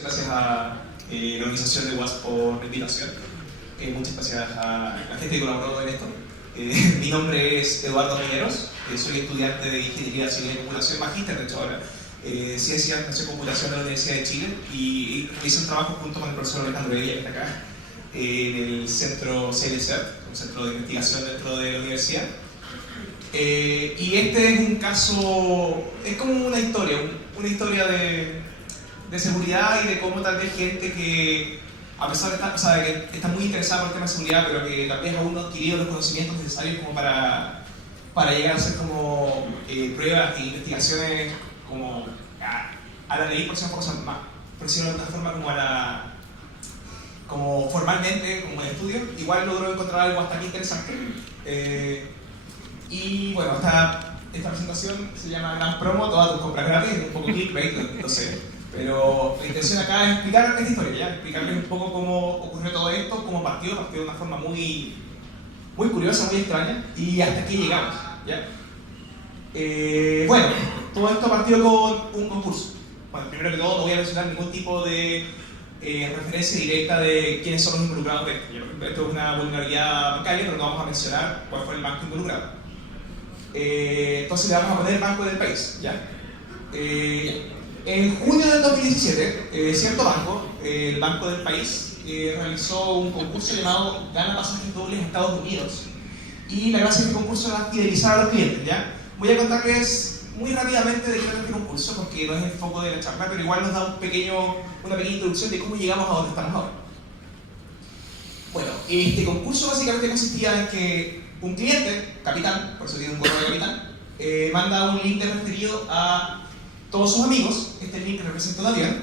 Gracias a la organización de WASP por la invitación. Muchas gracias a la gente que colaboró en esto. Mi nombre es Eduardo Migueros, soy estudiante de Ingeniería Civil y Computación, magíster de hecho ahora, Ciencia de Computación de la Universidad de Chile, y hice un trabajo junto con el profesor Alejandro Evia, que está acá, en el centro CLCERT, un centro de investigación dentro de la universidad. Y este es un caso, es como una historia de seguridad y de cómo tal vez gente que, a pesar de estar, o sea, de que está muy interesada por el tema de seguridad, pero que tal vez aún no ha adquirido los conocimientos necesarios como para llegar a hacer como pruebas e investigaciones como a la ley, por decirlo de otra forma, como formalmente, como en estudio, igual logró encontrar algo bastante interesante. Y bueno, esta presentación se llama Gran Promo, todas tus compras gratis, un poco clickbait, no sé. Pero la intención acá es explicar esta historia, ¿ya? Explicarles un poco cómo ocurrió todo esto, cómo partió de una forma muy curiosa, muy extraña, y hasta aquí llegamos, ¿ya? Bueno, todo esto partió con un concurso. Bueno, primero que todo no voy a mencionar ningún tipo de referencia directa de quiénes son los involucrados de esto. Esto es una vulnerabilidad bancaria, pero no vamos a mencionar cuál fue el banco involucrado. Entonces le vamos a poner el banco del país, ¿ya? En junio del 2017, cierto banco, el Banco del País, realizó un concurso llamado Gana Pasajes Dobles a Estados Unidos. Y la gracia de este concurso era fidelizar a los clientes, ¿ya? Voy a contarles muy rápidamente de qué trata este concurso, porque no es el foco de la charla, pero igual nos da una pequeña introducción de cómo llegamos a donde estamos ahora. Bueno, este concurso básicamente consistía en que un cliente, capitán, por eso tiene un gorro de capitán, manda un link de referido a todos sus amigos, este link representa un avión,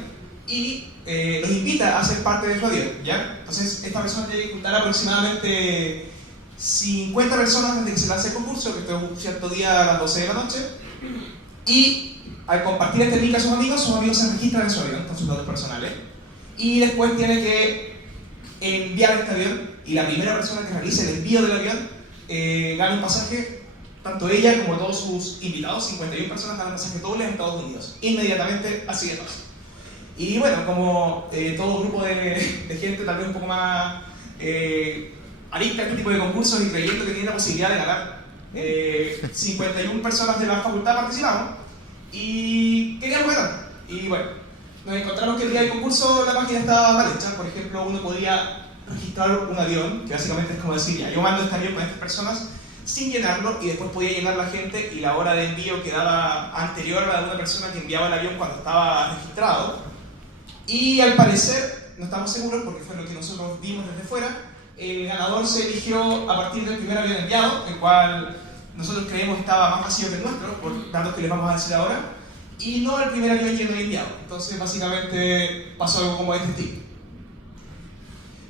y los invita a ser parte de su avión, ¿ya? Entonces, esta persona tiene que juntar aproximadamente 50 personas desde que se lance el concurso, que esto es un cierto día a las 12 de la noche, y al compartir este link a sus amigos se registran en su avión, con sus datos personales, y después tiene que enviar este avión, y la primera persona que realice el envío del avión gana un pasaje. Tanto ella como todos sus invitados, 51 personas, ganan pasajes dobles a Estados Unidos. Inmediatamente, así de fácil. Y bueno, como todo grupo de gente tal vez un poco más adicta a este tipo de concursos y creyendo que tiene la posibilidad de ganar, 51 personas de la facultad participamos y queríamos ganar. Y bueno, nos encontramos que el día del concurso la página estaba mal hecha. Por ejemplo, uno podía registrar un avión, que básicamente es como decir, ya, yo mando este avión con estas personas, sin llenarlo, y después podía llenar la gente y la hora de envío quedaba anterior a la de una persona que enviaba el avión cuando estaba registrado. Y al parecer, no estamos seguros porque fue lo que nosotros vimos desde fuera, el ganador se eligió a partir del primer avión enviado, el cual nosotros creemos estaba más vacío que el nuestro, por datos que les vamos a decir ahora, y no el primer avión lleno de enviado. Entonces básicamente pasó algo como este estilo.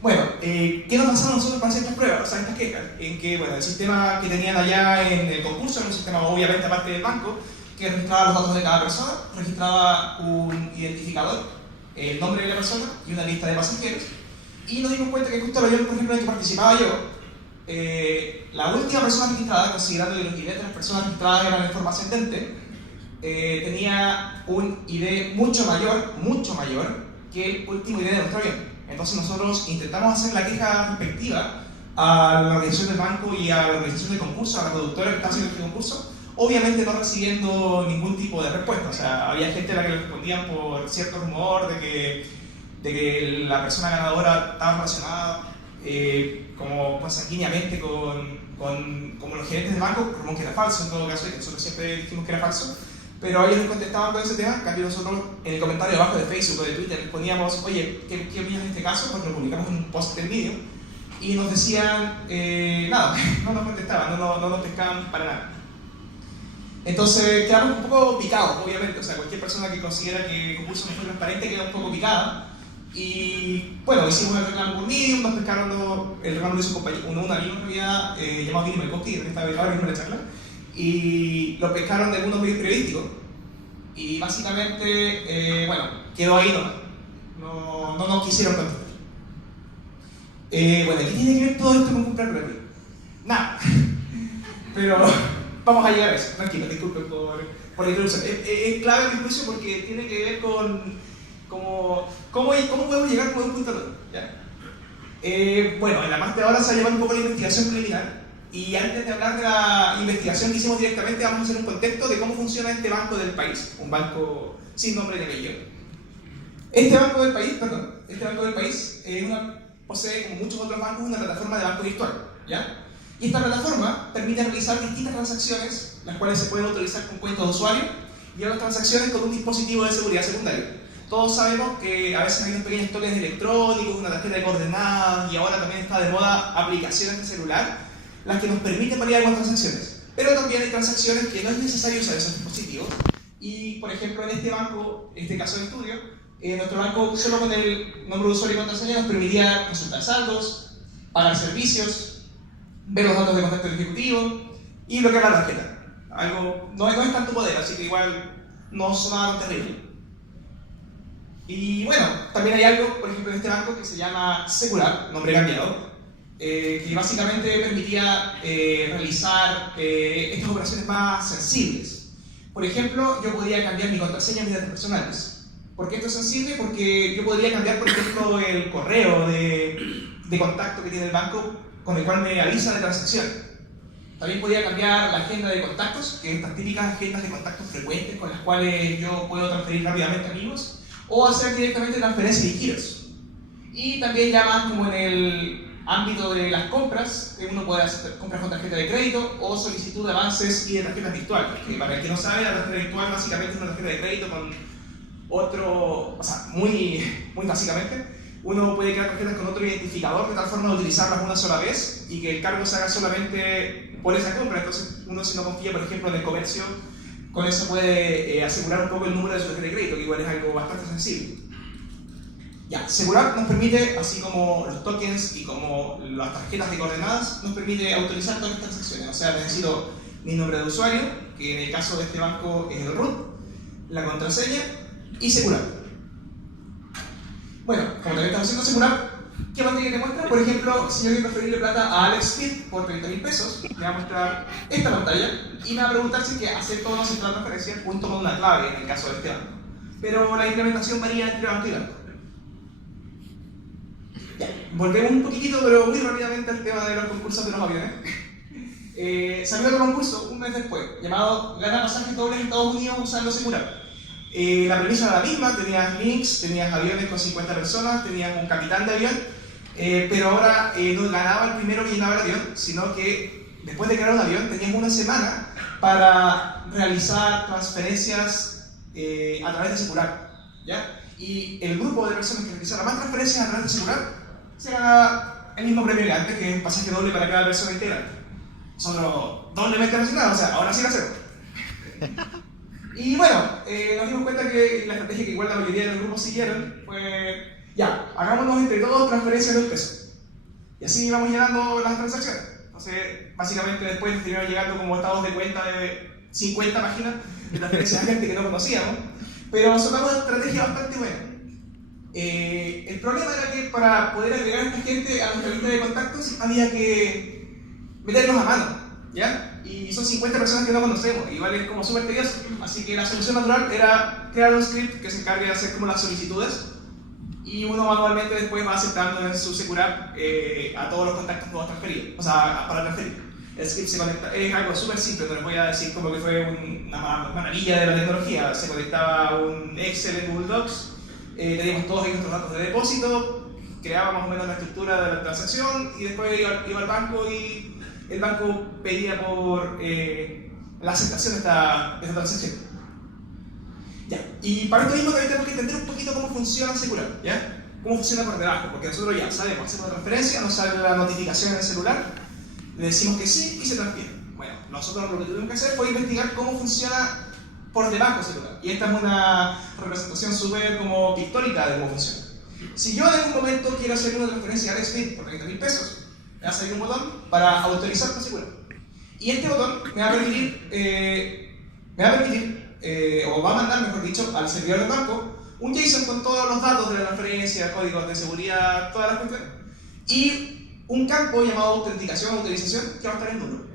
Bueno, ¿qué nos pasaron nosotros para hacer estas pruebas, o sea, estas quejas? En que, bueno, el sistema que tenían allá en el concurso era un sistema obviamente aparte del banco, que registraba los datos de cada persona, registraba un identificador, el nombre de la persona y una lista de pasajeros, y nos dimos cuenta que justo el avión, por ejemplo, en el que participaba yo, la última persona registrada, considerando que los ID de las personas registradas eran de forma ascendente, tenía un ID mucho mayor que el último ID de nuestro avión. Entonces nosotros intentamos hacer la queja respectiva a la organización del banco y a la organización del concurso, a la productora que está haciendo este concurso, obviamente no recibiendo ningún tipo de respuesta. O sea, había gente a la que le respondían por cierto rumor de que la persona ganadora estaba relacionada como consanguíneamente con los gerentes del banco, rumor que era falso en todo caso, y que nosotros siempre dijimos que era falso. Pero ellos nos contestaban con ese tema. En cambio nosotros en el comentario abajo de Facebook o de Twitter les poníamos, oye, ¿qué opinas de este caso? Porque lo publicamos en un post del vídeo, y nos decían nada, no nos contestaban, no nos pescaban para nada. Entonces quedamos un poco picados, obviamente. O sea, cualquier persona que considera que el concurso no fue transparente queda un poco picada. Y bueno, hicimos el reclamo por Medium, nos pescaron el reclamo de su compañero, un amigo en realidad llamado Vini Melkoski, que está ahora mismo en la charla, y lo pescaron de algunos medios periodísticos, y básicamente, bueno, quedó ahí nomás. No nos quisieron contestar. Bueno, ¿qué tiene que ver todo esto con comprar gratis? Nada. Pero vamos a llegar a eso, tranquilo, disculpen por la introducción. Es clave mi juicio porque tiene que ver con ¿Cómo podemos llegar como de un punto al otro? ¿Ya? Bueno, en la parte de ahora se va a llevar un poco la investigación preliminar. Y antes de hablar de la investigación que hicimos directamente, vamos a hacer un contexto de cómo funciona este banco del país, un banco sin nombre ni apellido. Este banco del país posee, como muchos otros bancos, una plataforma de banco virtual, ¿ya? Y esta plataforma permite realizar distintas transacciones, las cuales se pueden autorizar con cuenta de usuario, y otras transacciones con un dispositivo de seguridad secundario. Todos sabemos que a veces hay unos pequeños tokens electrónicos, una tarjeta de coordenadas, y ahora también está de moda aplicaciones de celular, las que nos permiten validar con transacciones. Pero también hay transacciones que no es necesario usar esos dispositivos. Y, por ejemplo, en este banco, en este caso de estudio, nuestro banco solo con el nombre de usuario y contraseña nos permitía consultar saldos, pagar servicios, ver los datos de contacto del ejecutivo y bloquear la tarjeta. Algo no es tanto poder, así que igual no sonaba tan terrible. Y bueno, también hay algo, por ejemplo, en este banco que se llama Secular, nombre cambiado, que básicamente permitía realizar estas operaciones más sensibles. Por ejemplo, yo podía cambiar mi contraseña en mis datos personales. ¿Por qué esto es sensible? Porque yo podría cambiar, por ejemplo, el correo de contacto que tiene el banco con el cual me avisa de transacción. También podía cambiar la agenda de contactos, que es estas típicas agendas de contactos frecuentes con las cuales yo puedo transferir rápidamente amigos, o hacer directamente transferencias y giros. Y también ya más como en el ámbito de las compras, que uno puede hacer compras con tarjeta de crédito o solicitud de avances y de tarjetas virtuales. Que para el que no sabe, la tarjeta virtual básicamente es una tarjeta de crédito con otro, o sea, muy básicamente, uno puede crear tarjetas con otro identificador de tal forma de utilizarlas una sola vez y que el cargo se haga solamente por esa compra. Entonces, uno si no confía, por ejemplo, en el comercio, con eso puede asegurar un poco el número de su tarjeta de crédito, que igual es algo bastante sensible. Ya, Secular nos permite, así como los tokens y como las tarjetas de coordenadas, nos permite autorizar todas las transacciones. O sea, necesito mi nombre de usuario, que en el caso de este banco es el root, la contraseña y Secular. Bueno, como también estamos haciendo Secular, ¿qué pantalla te muestra? Por ejemplo, si yo quiero transferirle plata a Alex Speed por 30.000 pesos, me va a mostrar esta pantalla y me va a preguntar si que acepto o no acepto la transferencia junto con una clave en el caso de este banco. Pero la implementación varía entre banco y banco. Ya, volvemos un poquitito, pero muy rápidamente al tema de los concursos de los aviones. Salió otro concurso un mes después, llamado Gana pasajes dobles en Estados Unidos usando Secular. La premisa era la misma, tenías links, tenías aviones con 50 personas, tenías un capitán de avión, pero ahora no ganaba el primero que llenaba el avión, sino que después de crear un avión tenías una semana para realizar transferencias a través de Secular, ¿ya? Y el grupo de personas que realizaron más transferencias a través de Secular se gana el mismo premio que antes, que es un pasaje doble para cada persona integrante. Son doblemente relacionados, o sea, ahora sí lo hacemos. Y bueno, nos dimos cuenta que la estrategia que igual la mayoría de los grupos siguieron fue, ya, hagámonos entre todos transferencias de $1. Y así íbamos llenando las transacciones. Entonces, básicamente después terminaron llegando como estados de cuenta de 50 páginas de transferencias a gente que no conocíamos, pero sonaba una estrategia bastante buena. El problema era que para poder agregar a esta gente a nuestra lista de contactos había que meterlos a mano, ¿ya? Y son 50 personas que no conocemos, igual es como súper tedioso. Así que la solución natural era crear un script que se encargue de hacer como las solicitudes y uno manualmente después va aceptando en su Secular a todos los contactos nuevos transferidos, o sea, para transferir. El script se conecta, es algo súper simple, no les voy a decir como que fue una maravilla de la tecnología. Se conectaba a un Excel en Google Docs, teníamos todos ahí nuestros datos de depósito, creaba más o menos la estructura de la transacción y después iba al banco y el banco pedía por la aceptación de esta transacción. Ya. Y para esto mismo también tenemos que entender un poquito cómo funciona Secular, ¿ya? Cómo funciona por debajo, porque nosotros ya sabemos, hacemos una transferencia, nos sale la notificación en el celular, le decimos que sí y se transfiere. Bueno, nosotros lo que tuvimos que hacer fue investigar cómo funciona por debajo Secular. Y esta es una representación súper como pictórica de cómo funciona. Si yo en algún momento quiero hacer una transferencia a Speed por 30.000 pesos, me va a salir un botón para autorizar la Secular. Y este botón me va a permitir, o va a mandar, mejor dicho, al servidor del banco un JSON con todos los datos de la transferencia, códigos de seguridad, todas las cuestiones, y un campo llamado autenticación o autorización que va a estar en nulo.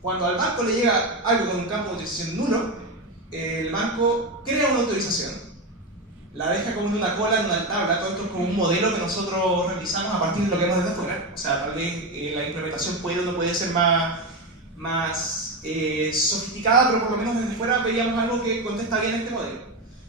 Cuando al banco le llega algo con un campo de autorización nulo, el banco crea una autorización, la deja como en una cola, en una tabla. Todo esto es como un modelo que nosotros realizamos a partir de lo que vemos desde afuera. O sea, tal vez la implementación puede o no puede ser más sofisticada, pero por lo menos desde fuera veíamos algo que contesta bien este modelo.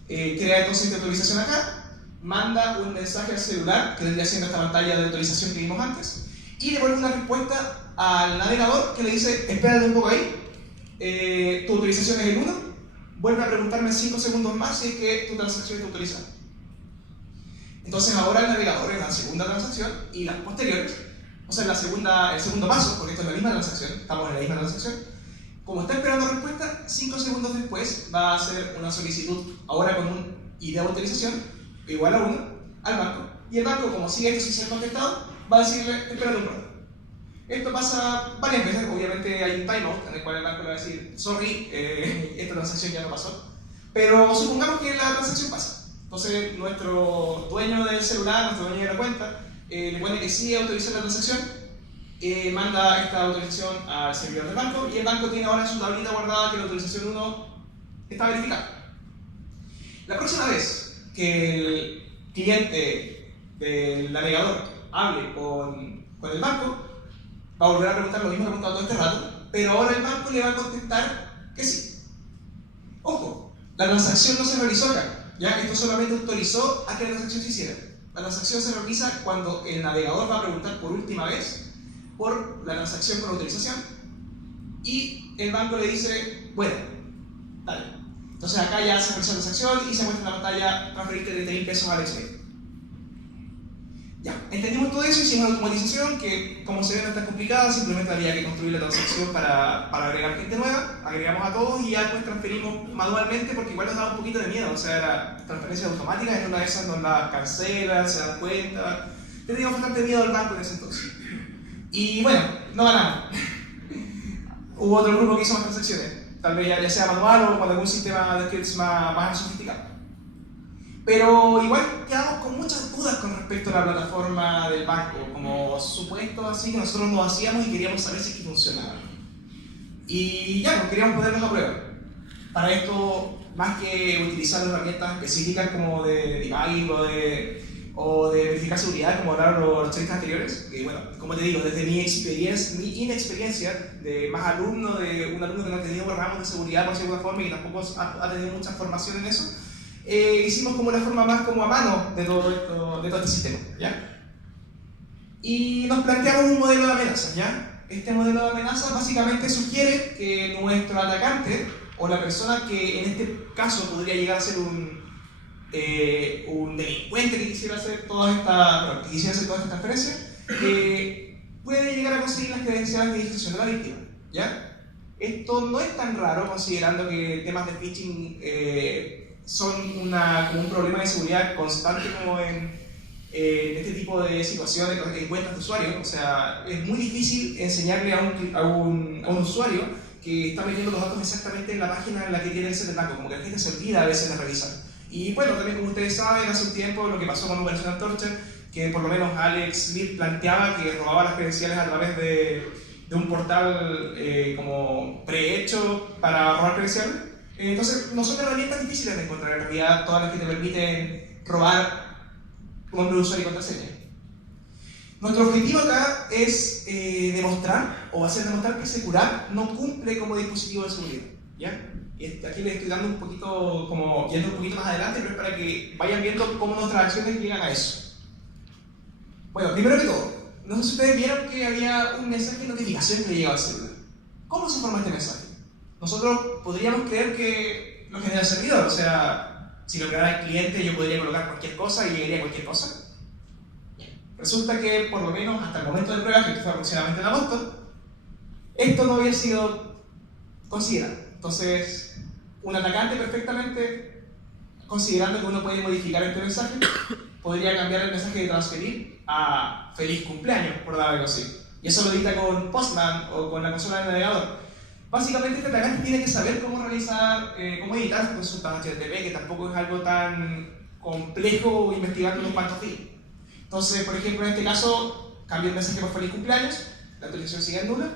Crea entonces esta autorización acá, manda un mensaje al celular, que vendría siendo esta pantalla de autorización que vimos antes, y devuelve una respuesta al navegador que le dice: espérate un poco ahí, tu autorización es el 1, vuelve a preguntarme en 5 segundos más si es que tu transacción está autorizada. Entonces ahora el navegador en la segunda transacción y las posteriores, o sea, el segundo paso, porque esto es la misma transacción, estamos en la misma transacción, como está esperando respuesta, 5 segundos después va a hacer una solicitud, ahora con un ID de autorización igual a 1, al banco, y el banco, como sigue esto sin ser contestado, va a decirle: espérate un rato. Esto pasa varias veces, obviamente hay un timeout en el cual el banco le va a decir: sorry, esta transacción ya no pasó, pero supongamos que la transacción pasa. Entonces nuestro dueño del celular, nuestro dueño de la cuenta, le pone que sí autorizó la transacción, manda esta autorización al servidor del banco, y el banco tiene ahora en su tablita guardada que la autorización 1 está verificada. La próxima vez que el cliente del navegador hable con el banco, va a volver a preguntar lo mismo que ha preguntado todo este rato, pero ahora el banco le va a contestar que sí. Ojo, la transacción no se realizó acá, ¿ya? Esto solamente autorizó a que la transacción se hiciera. La transacción se realiza cuando el navegador va a preguntar por última vez por la transacción con autorización, y el banco le dice: bueno, dale. Entonces acá ya se realizó la transacción y se muestra en la pantalla: transferirte 30.000 pesos al Expedia. Ya, entendimos todo eso, hicimos la automatización que, como se ve, no es tan complicada, simplemente había que construir la transacción para agregar gente nueva, agregamos a todos y ya después transferimos manualmente, porque igual nos daba un poquito de miedo, o sea, era transferencia automática, en una de esas nos la cancelan, se dan cuenta, teníamos bastante miedo al banco en ese entonces. Y bueno, no ganamos. Hubo otro grupo que hizo más transacciones, tal vez ya sea manual o con algún sistema de scripts más sofisticado. Pero igual quedamos con muchas dudas con respecto a la plataforma del banco, como supuestos así que nosotros nos hacíamos y queríamos saber si es que funcionaba. Y ya, pues queríamos ponernos a prueba. Para esto, más que utilizar herramientas específicas como de debugging o de verificar seguridad, como hablaron los chicos anteriores, que bueno, como te digo, desde mi inexperiencia de más alumno, de un alumno que no ha tenido ramos de seguridad por cierta forma y que tampoco ha tenido mucha formación en eso, hicimos como una forma más como a mano de todo este sistema, ¿ya? Y nos planteamos un modelo de amenazas, ¿ya? Este modelo de amenazas básicamente sugiere que nuestro atacante, o la persona que en este caso podría llegar a ser un delincuente que quisiera hacer todas estas transferencias, puede llegar a conseguir las credenciales de identificación de la víctima, ¿ya? Esto no es tan raro, considerando que temas de phishing son como un problema de seguridad constante como en este tipo de situaciones en cuentas de usuario. O sea, es muy difícil enseñarle a un usuario que está metiendo los datos exactamente en la página en la que quiere ser el banco, como que la gente se olvida a veces de revisar. Y bueno, también como ustedes saben, hace un tiempo lo que pasó con Operación Antorcha, que por lo menos Alex Smith planteaba que robaba las credenciales a través de un portal como prehecho para robar credenciales. Entonces, no son herramientas difíciles de encontrar, en realidad todas las que te permiten robar tu nombre de usuario y contraseña. Nuestro objetivo acá es demostrar, o hacer demostrar que Securat no cumple como dispositivo de seguridad, ¿ya? Y aquí les estoy dando un poquito, como yendo un poquito más adelante, pero es para que vayan viendo cómo nuestras acciones llegan a eso. Bueno, primero que todo, no sé si ustedes vieron que había un mensaje de notificación que le llegaba al celular. ¿Cómo se forma este mensaje? Nosotros podríamos creer que lo genera el servidor, o sea, si lo creara el cliente yo podría colocar cualquier cosa y llegaría cualquier cosa. Resulta que, por lo menos hasta el momento de prueba, que fue aproximadamente en agosto, esto no había sido considerado. Entonces, un atacante perfectamente, considerando que uno puede modificar este mensaje, podría cambiar el mensaje de transferir a feliz cumpleaños, por dar algo así. Y eso lo dicta con Postman o con la consola del navegador. Básicamente este atacante tiene que saber cómo realizar, cómo editar consultas HTTP, que tampoco es algo tan complejo investigar unos cuantos días. Entonces, por ejemplo, en este caso, cambio el mensaje por feliz cumpleaños, la actualización sigue en nula,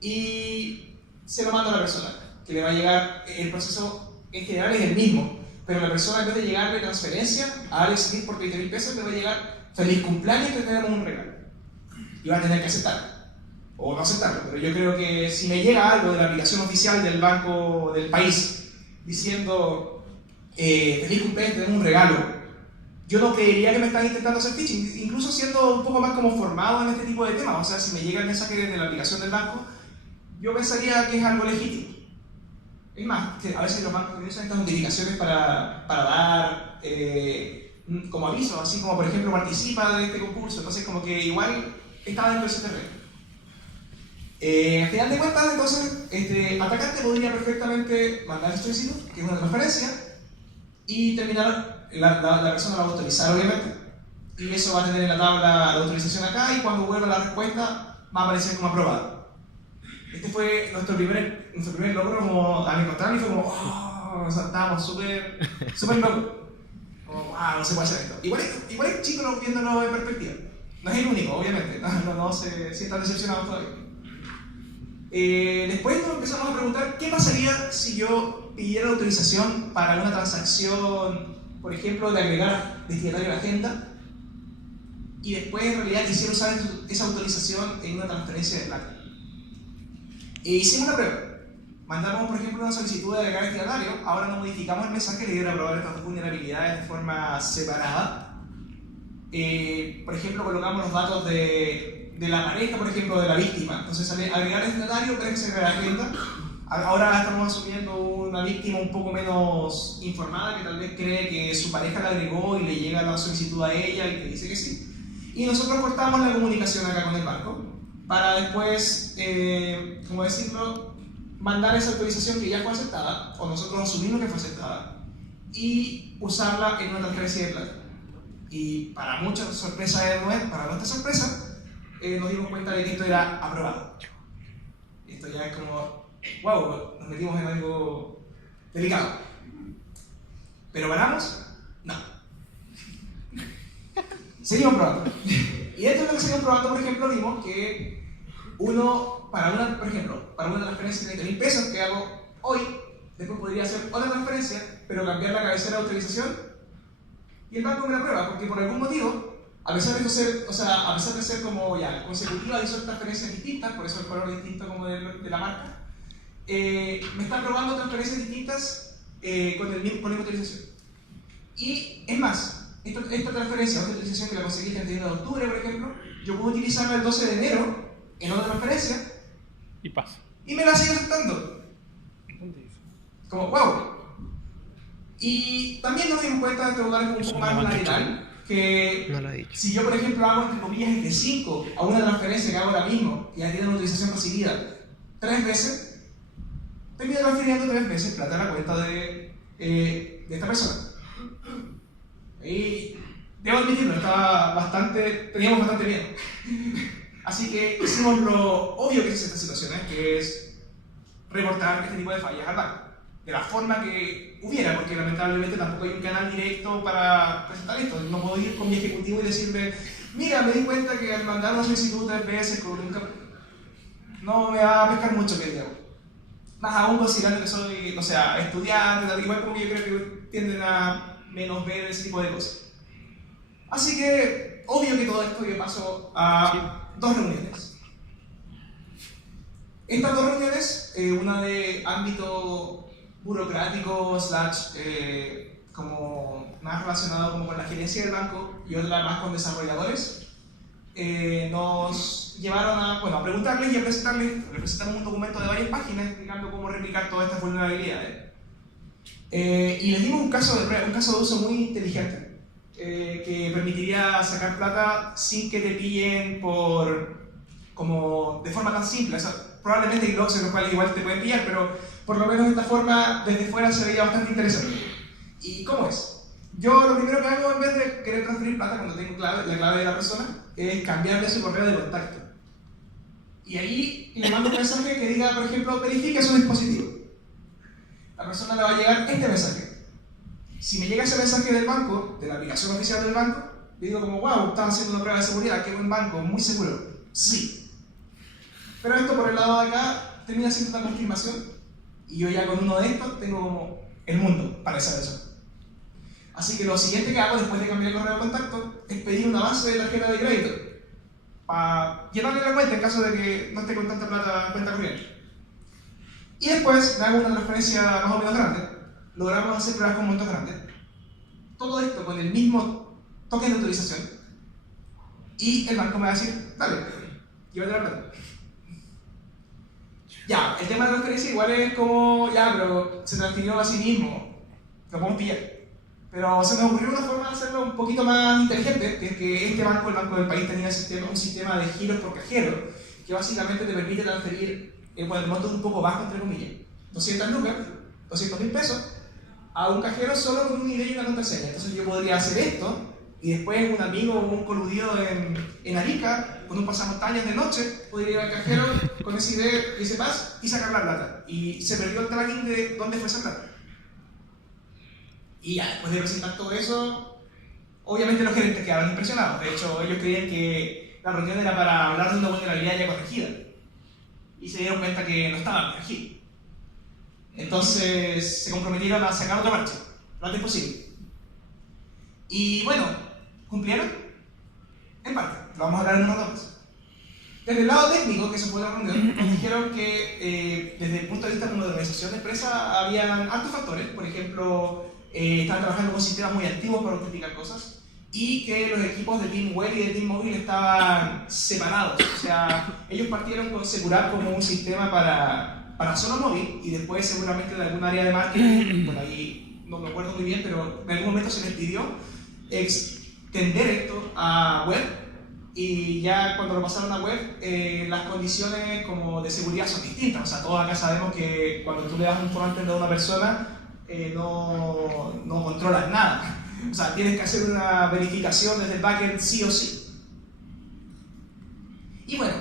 y se lo manda a la persona, que le va a llegar. El proceso en general es el mismo, pero la persona en vez de llegarle transferencia a Alex Smith por 20.000 pesos, le va a llegar feliz cumpleaños y te tenemos un regalo. Y va a tener que aceptarlo, o no aceptarlo, pero yo creo que si me llega algo de la aplicación oficial del banco del país diciendo feliz cumpleaños, te tenemos un regalo, yo no creería que me están intentando hacer phishing, incluso siendo un poco más como formado en este tipo de temas. O sea, si me llega el mensaje de la aplicación del banco, yo pensaría que es algo legítimo. Es más, que a veces los bancos utilizan estas notificaciones para dar como aviso, así como por ejemplo participa de este concurso, entonces como que igual está dentro de ese terreno. Al final de cuentas, entonces, este atacante podría perfectamente mandar este solicitud, que es una transferencia, y terminar, la persona la va a autorizar obviamente, y eso va a tener en la tabla la autorización acá, y cuando vuelva la respuesta va a aparecer como aprobado. Este fue nuestro primer logro como, al encontrarlo, y fue como, oh, o sea, estábamos súper locos. Como, wow, no se puede hacer esto. Igual es chico viéndolo en perspectiva. No es el único, obviamente, no se sientan decepcionados todavía. Después nos empezamos a preguntar qué pasaría si yo pidiera autorización para una transacción, por ejemplo, de agregar destinatario a la agenda, y después en realidad quisiera usar esa autorización en una transferencia de plata. Hicimos una prueba. Mandamos, por ejemplo, una solicitud de agregar destinatario, ahora no modificamos el mensaje, le dieron a probar estas vulnerabilidades de forma separada. Por ejemplo, colocamos los datos de la pareja, por ejemplo, de la víctima. Entonces sale agregar destinatario, pero que se agrega la agenda. Ahora estamos asumiendo una víctima un poco menos informada, que tal vez cree que su pareja la agregó y le llega la solicitud a ella y le dice que sí. Y nosotros cortamos la comunicación acá con el banco para después, ¿cómo decirlo?, mandar esa autorización que ya fue aceptada, o nosotros asumimos que fue aceptada, y usarla en una transferencia de plata. Y para mucha sorpresa de Noel, para nuestra sorpresa, nos dimos cuenta de que esto era aprobado. Esto ya es como, wow, nos metimos en algo delicado. ¿Pero ganamos? No. Seguimos probando. Y dentro de lo que seguimos probando, por ejemplo, vimos que para una transferencia de 30.000 pesos que hago hoy, después podría hacer otra transferencia, pero cambiar la cabecera de autorización, y el banco me la aprueba, porque por algún motivo, a pesar de ser como ya consecutivas y son transferencias distintas, por eso el color distinto como de la marca, me están probando transferencias distintas con la misma autorización. Y es más, esta transferencia, esta utilización que la conseguí el 31 de octubre, por ejemplo, yo puedo utilizarla el 12 de enero en otra transferencia y pasa. Y me la sigue aceptando. Como, wow. Y también nos dimos cuenta de este lugar un poco más lateral, que si yo, por ejemplo, hago entre comillas entre 5 a una transferencia que hago ahora mismo, que ya tiene una utilización recibida 3 veces, termino transfiriendo 3 veces plata a la cuenta de esta persona. Y debo admitirlo, teníamos bastante miedo. Así que hicimos lo obvio que es estas situaciones, que es reportar este tipo de fallas al banco, de la forma que hubiera, porque lamentablemente tampoco hay un canal directo para presentar esto. No puedo ir con mi ejecutivo y decirle, mira, me di cuenta que al mandar una solicitud 3 veces con un no me va a pescar mucho, que digamos. Más aún considerando que soy, o sea, estudiante, igual como yo creo que tienden a menos ver ese tipo de cosas. Así que, obvio que todo esto yo paso a 2 reuniones. Estas 2 reuniones, una de ámbito burocrático / como más relacionado como con la gerencia del banco y otra más con desarrolladores, nos llevaron a preguntarles y a presentar un documento de varias páginas explicando cómo replicar todas estas vulnerabilidades. Y les dimos un caso de uso muy inteligente, que permitiría sacar plata sin que te pillen de forma tan simple. O sea, probablemente hay blogs en los cuales igual te pueden pillar, pero por lo menos de esta forma desde fuera se veía bastante interesante. ¿Y cómo es? Yo lo primero que hago en vez de querer transferir plata cuando tengo la clave de la persona es cambiarle su correo de contacto. Y ahí le mando un mensaje que diga, por ejemplo, verifique su dispositivo. La persona le va a llegar este mensaje. Si me llega ese mensaje del banco, de la aplicación oficial del banco, le digo como, wow, están haciendo una prueba de seguridad, qué buen banco, muy seguro. Sí. Pero esto por el lado de acá termina siendo una confirmación, y yo ya con uno de estos tengo como el mundo para esa persona. Así que lo siguiente que hago después de cambiar el correo de contacto es pedir un avance de tarjeta de crédito para llenarle la cuenta en caso de que no esté con tanta plata en cuenta corriente. Y después me hago una transferencia más o menos grande, logramos hacer pruebas con montos grandes. Todo esto con el mismo token de autorización y el banco me va a decir, dale, llévate la plata. Ya, el tema de la transferencia igual es como, ya, pero se transfirió a sí mismo, lo podemos pillar. Pero se nos ocurrió una forma de hacerlo un poquito más inteligente, que es que este banco, el Banco del País, tenía un sistema de giros por cajero, que básicamente te permite transferir, bueno, el monto es un poco bajo, entre comillas, 200 lucas, 200.000 pesos, a un cajero solo con un ID y una contraseña. Entonces yo podría hacer esto, y después un amigo o un coludido en Arica, con un pasamontañas de noche, podría ir al cajero con ese ID y ese pass y sacar la plata. Y se perdió el tracking de dónde fue esa plata. Y ya, después de presentar todo eso, obviamente los gerentes quedaron impresionados. De hecho, ellos creían que la reunión era para hablar de una vulnerabilidad ya corregida. Y se dieron cuenta que no estaba corregida. Entonces se comprometieron a sacar otro parche, lo antes posible. Y bueno, ¿cumplieron? En parte, lo vamos a hablar en unos momentos. Desde el lado técnico, que se fue la reunión, nos dijeron que desde el punto de vista como de organización de empresa habían altos factores. Por ejemplo, estaban trabajando con sistemas muy antiguos para autenticar cosas y que los equipos de Team Web y de Team Móvil estaban separados. O sea, ellos partieron con Securar como un sistema para solo móvil y después seguramente de algún área de marketing, por ahí no me acuerdo muy bien, pero en algún momento se les pidió extender esto a web y ya cuando lo pasaron a web las condiciones como de seguridad son distintas. O sea, todos acá sabemos que cuando tú le das un frontend a una persona no controlas nada. O sea, tienes que hacer una verificación desde el backend sí o sí. Y bueno,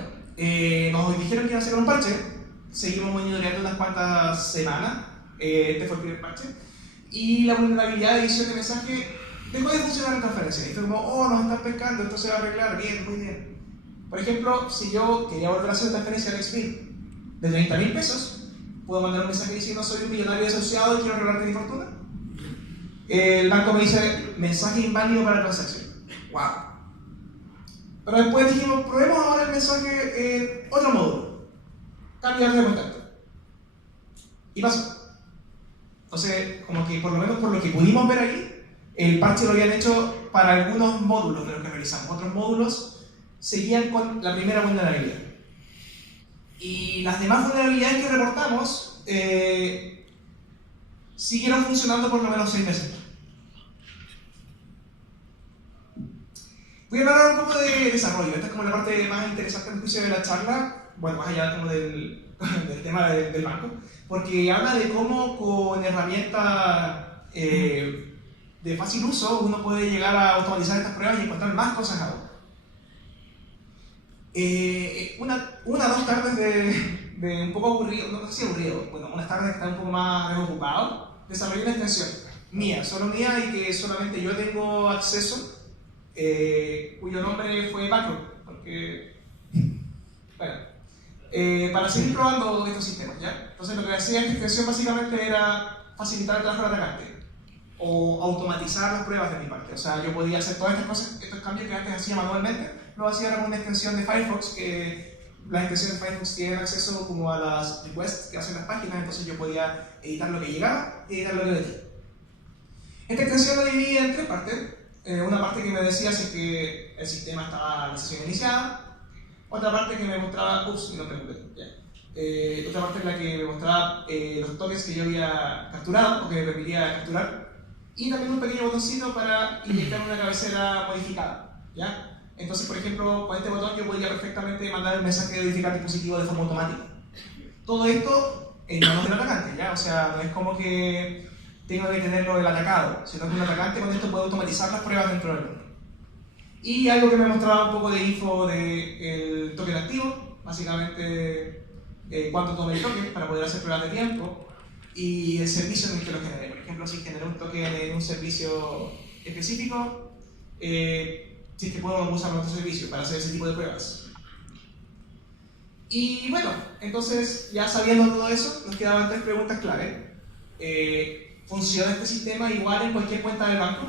nos dijeron que iban a hacer un parche. Seguimos monitoreando unas cuantas semanas. Este fue el primer parche. Y la vulnerabilidad de edición de mensaje dejó de funcionar en transferencia. Y fue como, oh, nos están pescando, esto se va a arreglar, bien, muy bien. Por ejemplo, si yo quería volver a hacer transferencia al XP de 30.000 pesos, puedo mandar un mensaje diciendo soy un millonario desasociado y quiero arreglarte mi fortuna. El banco me dice mensaje inválido para transacción. ¡Wow! Pero después dijimos, probemos ahora el mensaje en otro módulo. Cambiar de contacto. Y pasó. Entonces, como que por lo menos por lo que pudimos ver ahí, el parche lo habían hecho para algunos módulos de los que realizamos. Otros módulos seguían con la primera vulnerabilidad. Y las demás vulnerabilidades que reportamos siguieron funcionando por lo menos 6 meses. Voy a hablar un poco de desarrollo. Esta es como la parte más interesante del juicio de la charla, bueno, más allá como del tema del banco, porque habla de cómo con herramientas de fácil uso uno puede llegar a automatizar estas pruebas y encontrar más cosas aún. Una o dos tardes de un poco aburrido, no sé si aburrido, bueno, unas tardes que está un poco más desocupado, desarrollé una extensión mía, solo mía y que solamente yo tengo acceso, cuyo nombre fue Backup, porque, bueno, para seguir probando estos sistemas, ¿ya? Entonces lo que hacía esta extensión básicamente era facilitar el trabajo del atacante o automatizar las pruebas de mi parte. O sea, yo podía hacer todas estas cosas, estos cambios que antes hacía manualmente, lo hacía con una extensión de Firefox, que las extensiones de Firefox tienen acceso como a las requests que hacen las páginas, entonces yo podía editar lo que llegaba y editar lo que venía. Esta extensión la dividía en 3 partes. Una parte que me decía si es que el sistema estaba la sesión iniciada, otra parte que me mostraba, no me preocupé, ya. Otra parte en la que me mostraba los tokens que yo había capturado o que me permitía capturar, y también un pequeño botoncito para inyectar una cabecera modificada, ¿ya? Entonces, por ejemplo, con este botón yo podría perfectamente mandar el mensaje de verificar dispositivo de forma automática. Todo esto en manos del atacante, ¿ya? O sea, no es como que tenga que tenerlo el atacado, sino que un atacante con esto puede automatizar las pruebas dentro del mundo. Y algo que me mostraba un poco de info del token activo, básicamente cuánto toma el token para poder hacer pruebas de tiempo y el servicio en el que lo generé. Por ejemplo, si generé un token en un servicio específico, si es que puedo usar otro servicio para hacer ese tipo de pruebas. Y bueno, entonces ya sabiendo todo eso, nos quedaban 3 preguntas clave. ¿Funciona este sistema igual en cualquier cuenta del banco?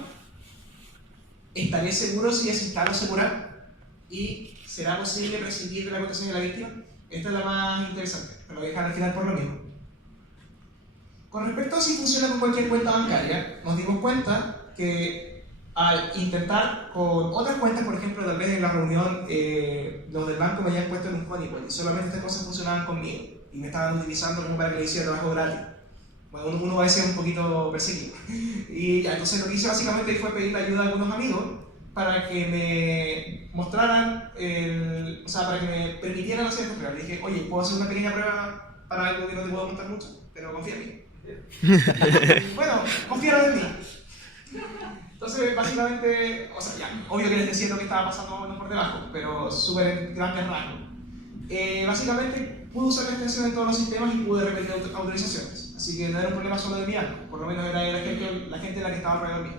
¿Estaré seguro si desinstalo asegurar? ¿Y será posible prescindir de la cotización de la víctima? Esta es la más interesante, pero lo voy a dejar al final por lo mismo. Con respecto a si funciona con cualquier cuenta bancaria, nos dimos cuenta que al intentar con otras cuentas, por ejemplo, tal vez en la reunión los del banco me hayan puesto en un honeypot y solamente estas cosas funcionaban conmigo y me estaban utilizando como para que le hiciera trabajo gratis. Bueno, uno a veces es un poquito perseguido. Y ya, entonces lo que hice básicamente fue pedirle ayuda a algunos amigos para que me mostraran, o sea, para que me permitieran hacer esta prueba. Le dije, oye, ¿puedo hacer una pequeña prueba para algo que no te puedo contar mucho? Pero confía en mí. Bueno, confiaron en mí. Entonces, básicamente, o sea, ya, obvio que les decía lo que estaba pasando no por debajo, pero súper en grandes rasgos. Básicamente, pude usar la extensión en todos los sistemas y pude repetir autorizaciones. Así que no era un problema solo de mi banco, por lo menos era de la gente en la que estaba alrededor mío.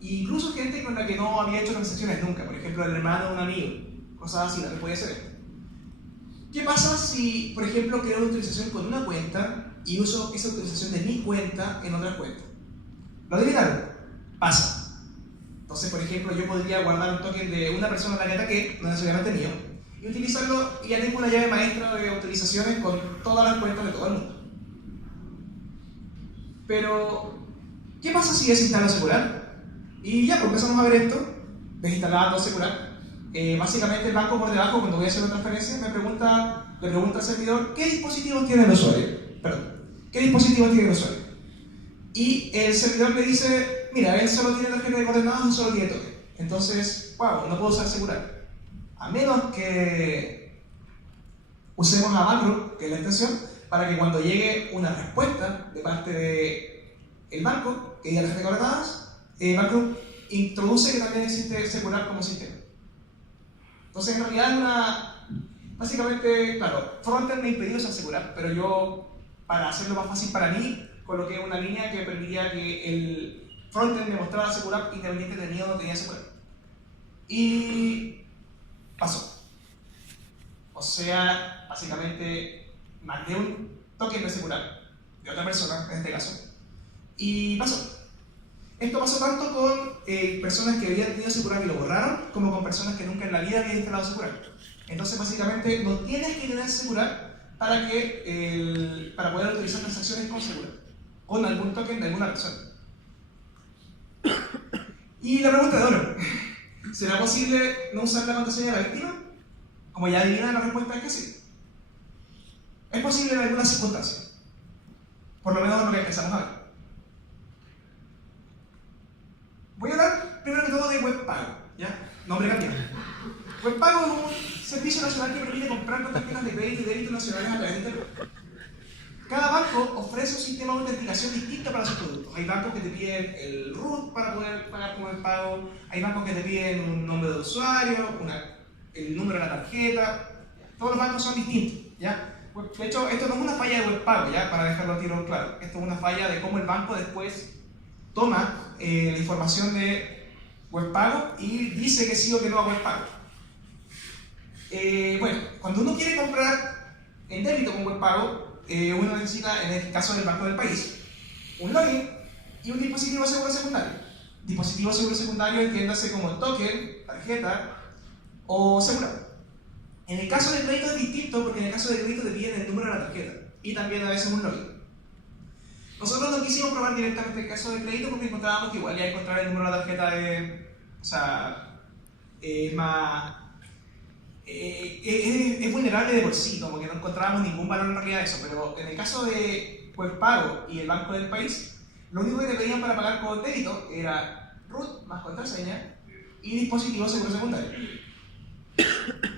Incluso gente con la que no había hecho transacciones nunca, por ejemplo, el hermano de un amigo, cosas así, también podía ser esto. ¿Qué pasa si, por ejemplo, creo una autorización con una cuenta y uso esa autorización de mi cuenta en otra cuenta? ¿Lo adivinaron? Pasa. Entonces, por ejemplo, yo podría guardar un token de una persona a la que ataqué, no necesariamente mío, y utilizarlo, y ya tengo una llave maestra de autorizaciones con todas las cuentas de todo el mundo. Pero, ¿qué pasa si desinstalo asegurar? Y ya, pues empezamos a ver esto, desinstalando asegurar. Básicamente el banco por debajo, cuando voy a hacer una transferencia, le pregunta al servidor ¿qué dispositivos tiene el usuario? ¿Qué dispositivos tiene el usuario? Y el servidor le dice, mira, él solo tiene tarjeta de coordenadas y solo tiene token. Entonces, wow, no puedo usar asegurar. A menos que usemos a Macro, que es la extensión, para que cuando llegue una respuesta de parte del banco, que diga tarjeta de coordenadas, Macro introduce que también existe asegurar como sistema. Entonces, en realidad, básicamente, claro, frontend me impidió asegurar, pero yo, para hacerlo más fácil para mí, coloqué una línea que permitía que el frontend me mostrara asegurar independiente de tenía o no tenía asegurar. Y pasó. O sea, básicamente, mandé un token de asegurar de otra persona, en este caso, y pasó. Esto pasó tanto con personas que habían tenido asegurar y lo borraron, como con personas que nunca en la vida habían instalado asegurar. Entonces, básicamente, no tienes que tener asegurar para poder autorizar transacciones con asegurar, con algún token de alguna persona. Y la pregunta de oro, ¿será posible no usar la contraseña de la víctima? Como ya adivinan, la respuesta es que sí. Es posible en algunas circunstancias, por lo menos en lo que empezamos a ver. Voy a hablar primero que todo de WebPago, ¿ya? Nombre cambiado. WebPago es un servicio nacional que permite comprar con tarjetas de crédito y débito nacionales a través de Internet. Cada banco ofrece un sistema de autenticación distinto para sus productos. Hay bancos que te piden el root para poder pagar con WebPago, hay bancos que te piden un nombre de usuario, el número de la tarjeta. Todos los bancos son distintos, ¿ya? De hecho, esto no es una falla de WebPago, ¿ya? Para dejarlo al tiro claro. Esto es una falla de cómo el banco después toma la información de WebPago y dice que sí o que no a WebPago. Bueno, cuando uno quiere comprar en débito con WebPago, uno necesita, en el caso del Banco del País, un login y un dispositivo de seguro secundario. Dispositivo de seguro secundario entiéndase como token, tarjeta o seguro. En el caso de crédito es distinto porque en el caso de crédito te piden el número de la tarjeta y también a veces un login. Nosotros no quisimos probar directamente el caso de crédito porque encontrábamos que igual ya encontrar el número de la tarjeta es vulnerable de por sí, como que no encontrábamos ningún valor en realidad de eso, pero en el caso de WebPago y el Banco del País, lo único que te pedían para pagar con débito era root más contraseña y dispositivo seguro secundario.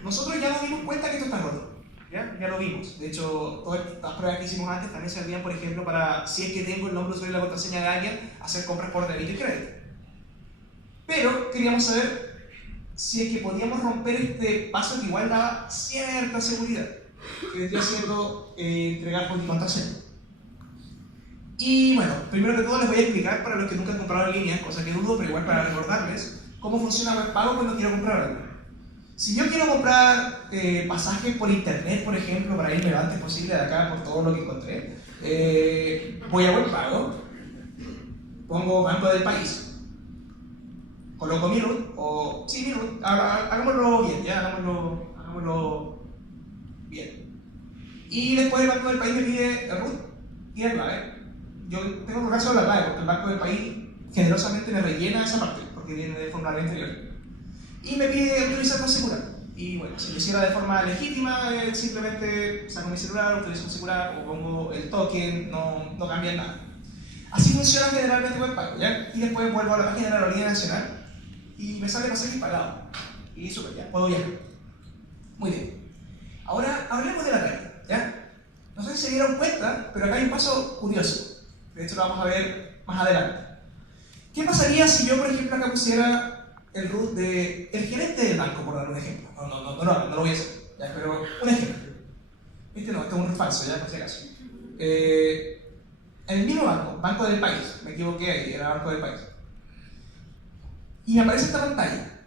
Nosotros ya nos dimos cuenta que esto está roto. ¿Ya lo vimos. De hecho, todas estas pruebas que hicimos antes también servían, por ejemplo, para, si es que tengo el nombre, usuario y la contraseña de alguien, hacer compras por débito y crédito. Pero queríamos saber si es que podíamos romper este paso que igual daba cierta seguridad, que vendría siendo entregar por mi contraseña. Y bueno, primero que todo les voy a explicar para los que nunca han comprado en línea, cosa que dudo, pero igual para recordarles, cómo funciona WebPago cuando quiero comprar algo. Si yo quiero comprar pasajes por internet, por ejemplo, para irme lo antes posible de acá por todo lo que encontré, Voy a buen pago, pongo Banco del País, coloco mi root, o sí, mi root, hagámoslo bien, ya, hagámoslo bien. Y después el Banco del País me pide el root y el clave. Yo tengo que colocar solo la clave, porque el Banco del País generosamente me rellena esa parte, porque viene del formulario anterior. Y me pide autorizar con seguridad. Y bueno, si lo hiciera de forma legítima, simplemente saco mi celular, autorizo con seguridad, o pongo el token, no cambia nada. Así funciona generalmente Webpack, ¿ya? Y después vuelvo a la página de la Aerolínea Nacional y me sale pasaje pagado. Y súper, ya, puedo viajar. Muy bien. Ahora hablemos de la regla, ¿ya? No sé si se dieron cuenta, pero acá hay un paso curioso. De hecho, lo vamos a ver más adelante. ¿Qué pasaría si yo, por ejemplo, acá pusiera el root del gerente del banco, por dar un ejemplo? No lo voy a hacer, ¿ya? Pero un ejemplo. Este no, este es un root falso, ya, por si acaso. En el mismo banco, Banco del País, me equivoqué ahí, era Banco del País. Y me aparece esta pantalla.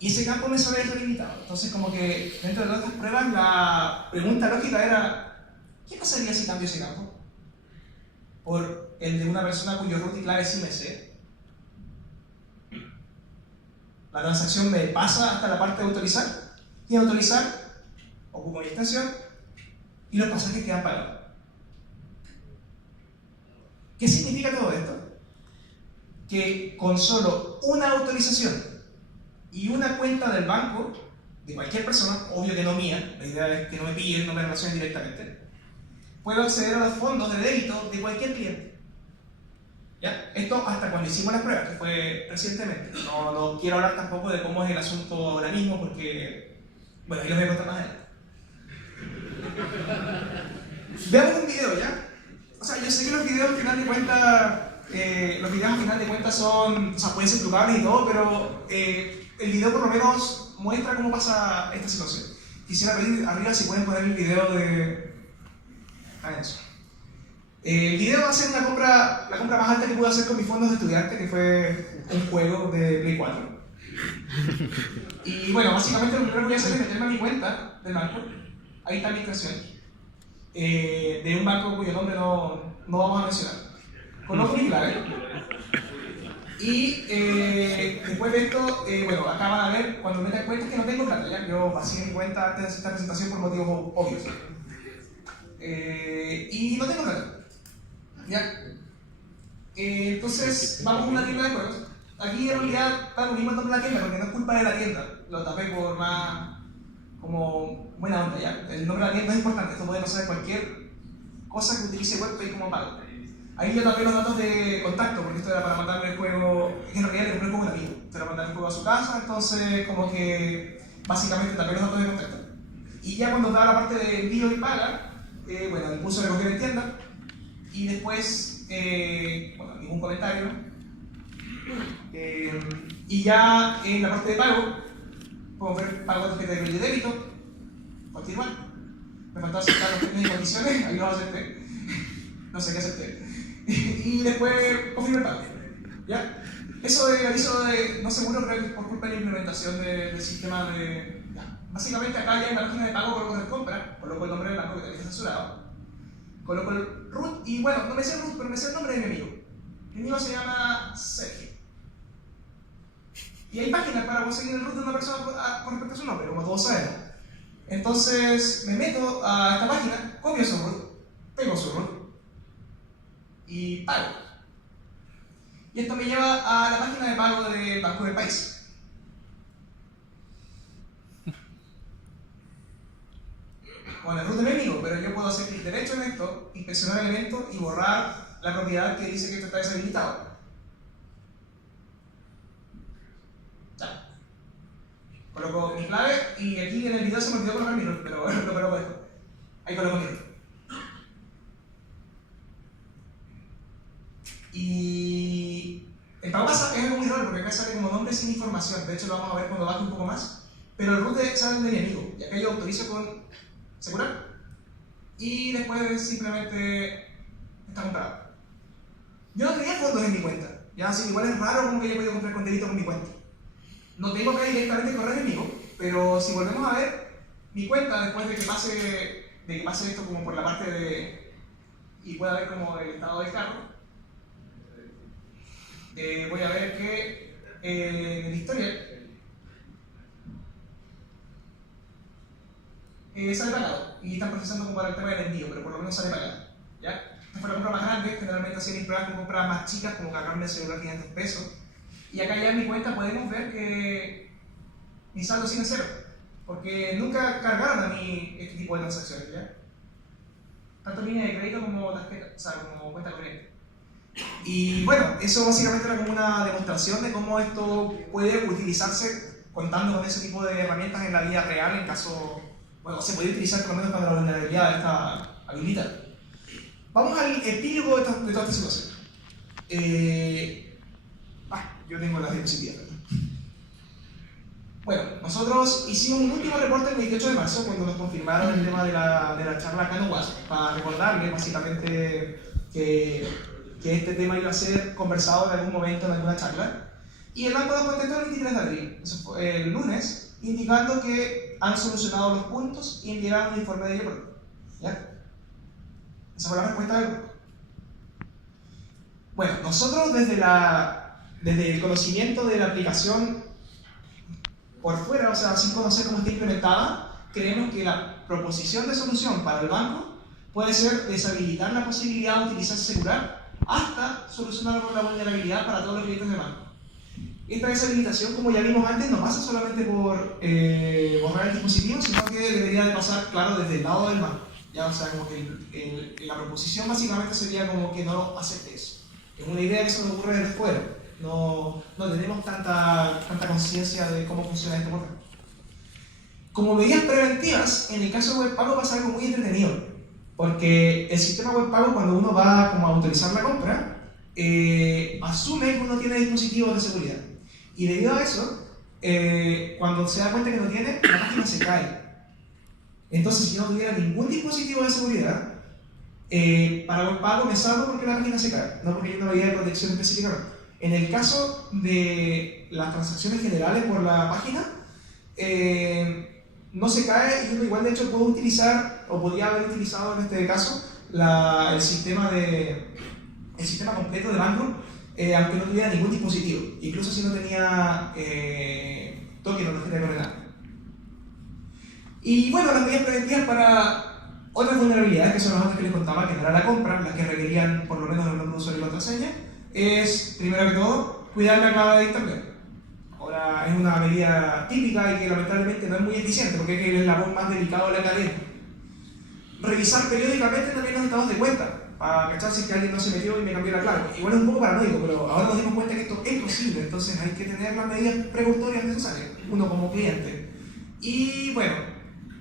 Y ese campo me sale delimitado. Entonces, como que dentro de todas estas pruebas, la pregunta lógica era: ¿qué pasaría si cambio ese campo por el de una persona cuyo root y clave sí me sé? La transacción me pasa hasta la parte de autorizar, y en autorizar ocupo mi extensión y los pasajes quedan pagados. ¿Qué significa todo esto? Que con solo una autorización y una cuenta del banco, de cualquier persona, obvio que no mía, la idea es que no me pillen, no me relacionen directamente, puedo acceder a los fondos de débito de cualquier cliente. ¿Ya? Esto hasta cuando hicimos las pruebas, que fue recientemente. No quiero hablar tampoco de cómo es el asunto ahora mismo, porque, bueno, ahí lo voy a contar más adelante. Veamos un video, ¿ya? O sea, yo sé que los videos al final de cuentas, son, o sea, pueden ser trucables y todo, pero el video por lo menos muestra cómo pasa esta situación. Quisiera pedir arriba si pueden poner el video de... eso. El video va a ser la compra más alta que pude hacer con mis fondos de estudiante, que fue un juego de Play 4. Y bueno, básicamente lo primero que voy a hacer es meterme a mi cuenta del banco. Ahí está mi extensión. De un banco cuyo nombre no vamos a mencionar. Coloco mi clave. Y después de esto, bueno, acá van a ver cuando me den cuenta que no tengo plata, ¿ya? Yo vacié mi cuenta antes de hacer esta presentación por motivos obvios. Y no tengo plata. ¿Ya? Entonces, vamos a una tienda de juegos. Aquí en realidad está lo mismo el nombre de la tienda, porque no es culpa de la tienda. Lo tapé por más como buena onda, ¿ya? El nombre de la tienda es importante, esto puede pasar en cualquier cosa que utilice Webpack como pago. Ahí yo tapé los datos de contacto, porque esto era para mandarle el juego, en realidad le compré el juego a un amigo, para mandarle el juego a su casa, entonces como que básicamente tapé los datos de contacto. Y ya cuando estaba la parte de envío y paga, bueno, me puse a recoger en tienda, y después, bueno, ningún comentario. Y ya en la parte de pago, puedo ver pago de tarjeta de crédito y débito, continuar. Me faltaba aceptar los términos y condiciones, ahí los acepté. No sé qué acepté. Y después confirmé el pago. ¿Ya? Eso del aviso de no seguro creo que es por culpa de la implementación del sistema de... Ya. Básicamente acá ya en la página de pago coloco de compra, coloco el nombre del banco que también está censurado. Coloco el root y bueno, no me sé el root, pero me sé el nombre de mi amigo. Mi amigo se llama Sergio. Y hay páginas para conseguir el root de una persona con respecto a su nombre, como todos sabemos. Entonces me meto a esta página, copio su root, pego su root y pago. Y esto me lleva a la página de pago del Banco del País. Con el root de mi amigo, pero yo puedo hacer clic derecho en esto, inspeccionar el evento y borrar la propiedad que dice que esto está deshabilitado. Ya. Coloco mi clave y aquí en el video se me olvidó colocar mi root, pero lo coloco después. Ahí coloco mi root. Y el pago pasa es algo muy raro porque acá sale como nombre sin información. De hecho, lo vamos a ver cuando baje un poco más. Pero el root sale de mi amigo. Y acá yo autorizo con segurar. Y después simplemente está comprado. Yo no tenía fondos en mi cuenta. Ya, así que igual es raro como que yo he podido comprar con débito con mi cuenta. No tengo acá directamente el correo de mi amigo. Pero si volvemos a ver mi cuenta después de que pase esto como por la parte de y pueda ver como el estado del carro, voy a ver que en el historial sale pagado y están procesando como para el tema del envío, pero por lo menos sale pagado, ¿ya? Esta fue la compra más grande, generalmente hacía mis pruebas con compras más chicas, como cargarme el celular 500 pesos. Y acá ya en mi cuenta podemos ver que mi saldo sigue cero, porque nunca cargaron a mí este tipo de transacciones, ¿ya? Tanto línea de crédito como tarjeta, o sea, como cuenta corriente. Y bueno, eso básicamente era como una demostración de cómo esto puede utilizarse contando con ese tipo de herramientas en la vida real, en caso, bueno, se puede utilizar por lo menos cuando la vulnerabilidad está habilitada. Vamos al epílogo de toda esta situación. Yo tengo las diapositivas, ¿verdad? Bueno, nosotros hicimos un último reporte el 28 de marzo cuando nos confirmaron el tema de la charla acá en UAS, para recordarles básicamente que este tema iba a ser conversado en algún momento en alguna charla. Y el banco nos contestó el 23 de abril, eso fue el lunes, indicando que han solucionado los puntos y enviaron un informe de ello pronto. ¿Ya? Esa fue la respuesta del banco. Bueno, nosotros desde el conocimiento de la aplicación por fuera, o sea, sin conocer cómo está implementada, creemos que la proposición de solución para el banco puede ser deshabilitar la posibilidad de utilizar celular hasta solucionar la vulnerabilidad para todos los clientes de banco. Esta deshabilitación, como ya vimos antes, no pasa solamente por borrar el dispositivo, sino que debería de pasar, claro, desde el lado del banco. ¿Ya? O sea, como que la proposición básicamente sería como que no acepte eso. Es una idea que se nos ocurre desde fuera. No tenemos tanta conciencia de cómo funciona esto por dentro. Como medidas preventivas, en el caso de Webpago pasa algo muy entretenido, porque el sistema Webpago, cuando uno va como a autorizar la compra, asume que uno tiene dispositivos de seguridad. Y debido a eso, cuando se da cuenta que no tiene, la página se cae. Entonces, si no tuviera ningún dispositivo de seguridad, para Webpago me salvo porque la página se cae, no porque hay una medida de protección específicamente. En el caso de las transacciones generales por la página, no se cae y uno igual de hecho puede utilizar, o podría haber utilizado en este caso, el sistema completo de banco, aunque no tuviera ningún dispositivo, incluso si no tenía token o tarjeta de coordenada. Y bueno, las medidas preventivas para otras vulnerabilidades, que son las otras que les contaba, que no era la compra, las que requerían por lo menos el nombre de usuario y contraseña, es, primero que todo, cuidar la clave de internet. Ahora, es una medida típica y que lamentablemente no es muy eficiente, porque es el eslabón más delicado de la cadena. Revisar periódicamente también los estados de cuenta, para cachar si es que alguien no se metió y me cambió la clave. Igual es un poco paranoico, pero ahora nos dimos cuenta que esto es posible, entonces hay que tener las medidas precautorias necesarias, uno como cliente. Y bueno,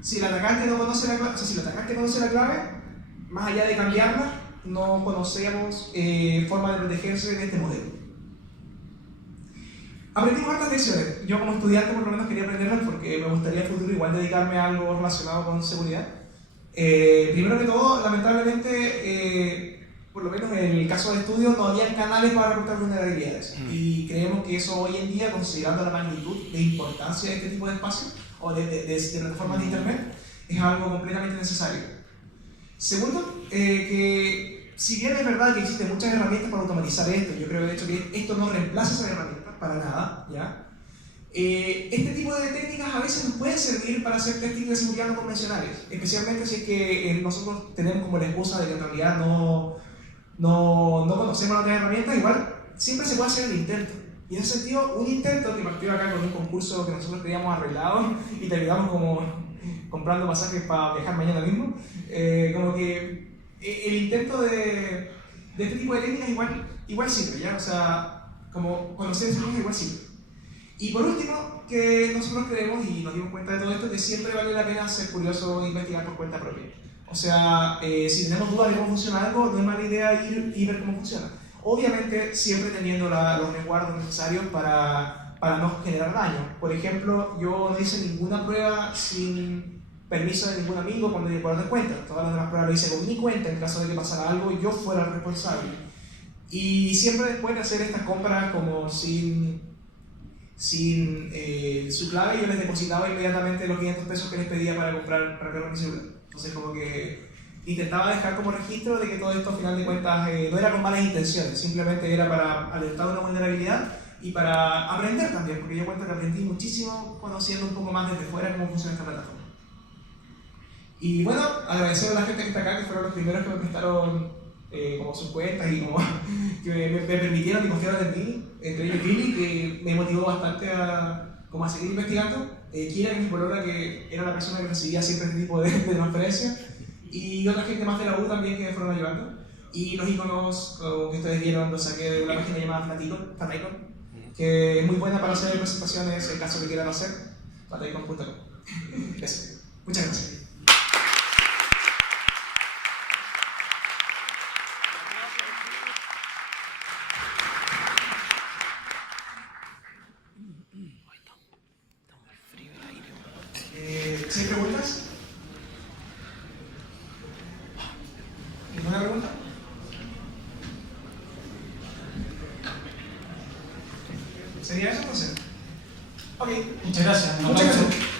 si el atacante no conoce la clave, o sea, si el atacante conoce la clave, más allá de cambiarla, no conocemos forma de protegerse de este modelo. Aprendimos hartas lecciones. Yo como estudiante por lo menos quería aprenderlas porque me gustaría en el futuro igual dedicarme a algo relacionado con seguridad. Primero que todo, lamentablemente, por lo menos en el caso de estudio, no había canales para reportar vulnerabilidades. Y creemos que eso hoy en día, considerando la magnitud de importancia de este tipo de espacios o de plataformas de internet, es algo completamente necesario. Segundo, que si bien es verdad que existen muchas herramientas para automatizar esto, yo creo de hecho que esto no reemplaza esas herramientas para nada, ¿ya? Este tipo de técnicas a veces nos pueden servir para hacer testing de seguridad no convencionales, especialmente si es que nosotros tenemos como la excusa de que en realidad no conocemos las otras herramientas. Igual siempre se puede hacer el intento. Y en ese sentido, un intento que partió acá con un concurso que nosotros teníamos arreglado y terminamos como comprando pasajes para viajar mañana mismo, como que el intento de este tipo de técnicas igual sirve, ¿ya? O sea, como conocer esas cosas igual sirve. Y por último, que nosotros creemos y nos dimos cuenta de todo esto, que siempre vale la pena ser curioso e investigar por cuenta propia. O sea, si tenemos dudas de cómo funciona algo, no es mala idea ir y ver cómo funciona. Obviamente, siempre teniendo los resguardos necesarios para no generar daño. Por ejemplo, yo no hice ninguna prueba sin permiso de ningún amigo cuando yo puedo dar cuenta. Todas las demás pruebas lo hice con mi cuenta en caso de que pasara algo y yo fuera el responsable. Y siempre después de hacer estas compras como sin su clave, yo les depositaba inmediatamente los 500 pesos que les pedía para comprar mi celular. Entonces como que intentaba dejar como registro de que todo esto, al final de cuentas, no era con malas intenciones, simplemente era para alertar de una vulnerabilidad y para aprender también, porque yo cuento que aprendí muchísimo conociendo un poco más desde fuera cómo funciona esta plataforma. Y bueno, agradecer a la gente que está acá, que fueron los primeros que me prestaron como sus cuentas y como que me permitieron y confiaron en mí, entre ellos Lili, que me motivó bastante como a seguir investigando, Kira, que es mi polola, que era la persona que recibía siempre este tipo de transferencias, y otra gente más de la U también que me fueron ayudando. Y los iconos que ustedes vieron los saqué de una página llamada Flaticon, que es muy buena para hacer presentaciones en caso que quieran hacer, flaticon.com. Eso. Muchas gracias. ¿Sí hay preguntas? ¿Ninguna pregunta? ¿Sería eso entonces? Ok. Muchas gracias. Muchas gracias.